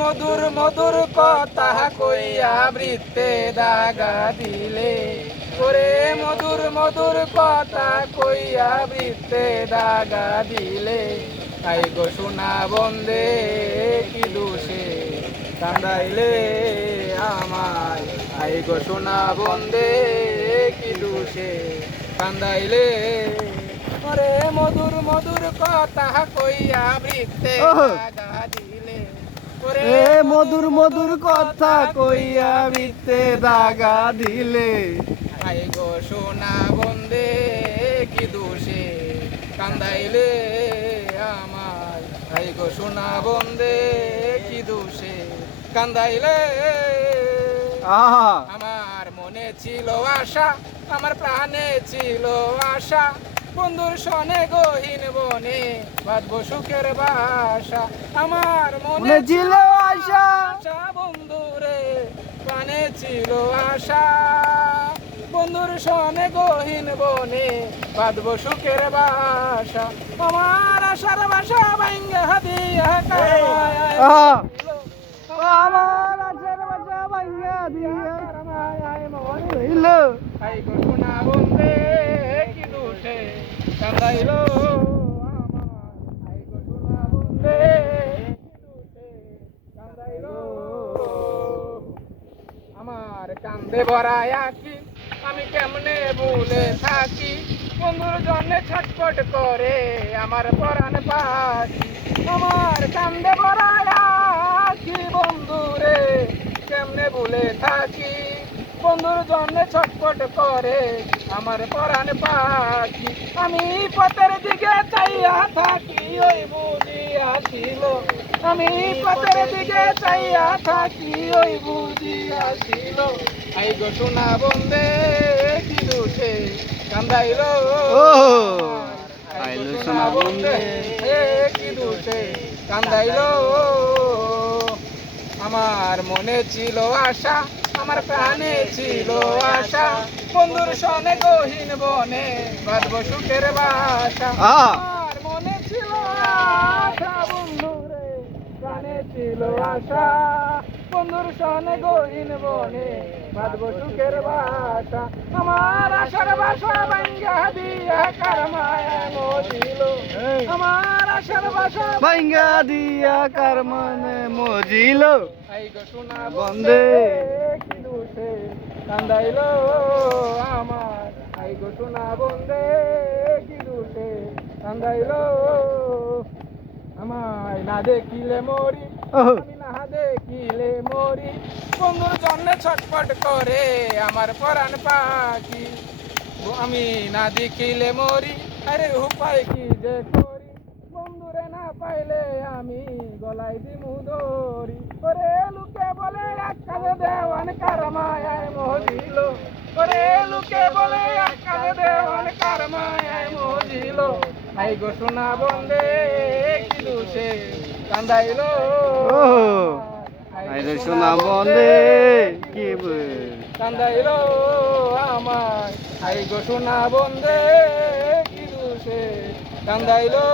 মধুর মধুর কথা কইয়া বৃত্তে দাগা দিলে। ওরে মধুর মধুর কথা কইয়া বৃত্তে দাগা দিলে। আই গো সোনা বন্দে কি দোষে কান্দাইলে আমার আই গো সোনা বন্দে কি দোষে কান্দাইলে। ওরে মধুর মধুর কথা কইয়া বৃত্তে দাগা দিলে। এ মধুর মধুর কথা কইয়া বিতে দাগা দিলে। আই গো সোনা বন্দে কি দোষে? কান্দাইলে আমার আই গো সোনা বন্দে কি দোষে? কান্দাইলে আহা। মনে ছিল আশা আমার প্রাণে ছিল আশা। বন্ধুর সনে গহীন বনে বাঁধবো সুখের বাসা। আমার মনে ছিল আশা। আশা বন্ধুরে প্রাণে ছিল আশা। বন্ধুর সনে গহীন বনে বাঁধবো সুখের বাসা। আমার আশার বাসা ভাঙ্গা কারমায় আমার কি দোষে কান্দাইলো আমার কান্দে ভরায় আঁকি, আমি কেমনে ভুলে থাকি? বন্ধুর জন্য ছটপট করে আমার পরাণ পাখি আমার কান্দে ভরায় আঁকি বন্ধুরে ভুলে থাকি। বন্ধুর জন্য ছটপট করে আমার পরাণ পাখি। আমি পথের দিকে চাইয়া থাকি ওই বুঝি আসিল আমি পথের দিকে চাইয়া থাকি ওই বুঝি আসিল আই গো সোনা বন্দে কি দোষে কান্দাইল। আইলো সোনা বন্দে। কি দোষে কান্দাইল। আমার মনে ছিল আশা আমার প্রাণে ছিল আশা। বন্ধুর সনে গহীন বনে বাঁধব সুখের বাসা। আমার মনে ছিল আশা বন্ধুরে প্রাণে ছিল আশা। বন্ধুর সনে গহীন বনে বাঁধব সুখের বাসা। আমার আশার বাসা ভাঙ্গা দিয়া কারমায় মজিল। আমার আশার বাসা ভাঙ্গা দিয়া কার মনে মজিল। আই গো সোনা বন্দে। কি দোষে কান্দাইলো আমার। আই গো সোনা কি দোষে? কান্দাইলো আমায় না দেখিলে মরি আমি না দেখিলে মরি। বন্ধুর ছটপট করে আমার পরাণ পাখি। আমি না দেখিলে মরি আরে উপায় কি যে করি? বন্ধুরে না পাইলে আমি গলায় দিমু দড়ি। ওরে লুকে বলে আকাশে দেওয়ান কারমায় মজিল ওরে লুকে বলে আকাশে দেওয়ান কারমায় মজিল আই গো সোনা বন্দে কি দোষে কান্দাইলো। আই আইলো সোনা বন্দে কি কান্দাইলো আমার আই গো সোনা বন্দে কি দোষে কান্দাইলো।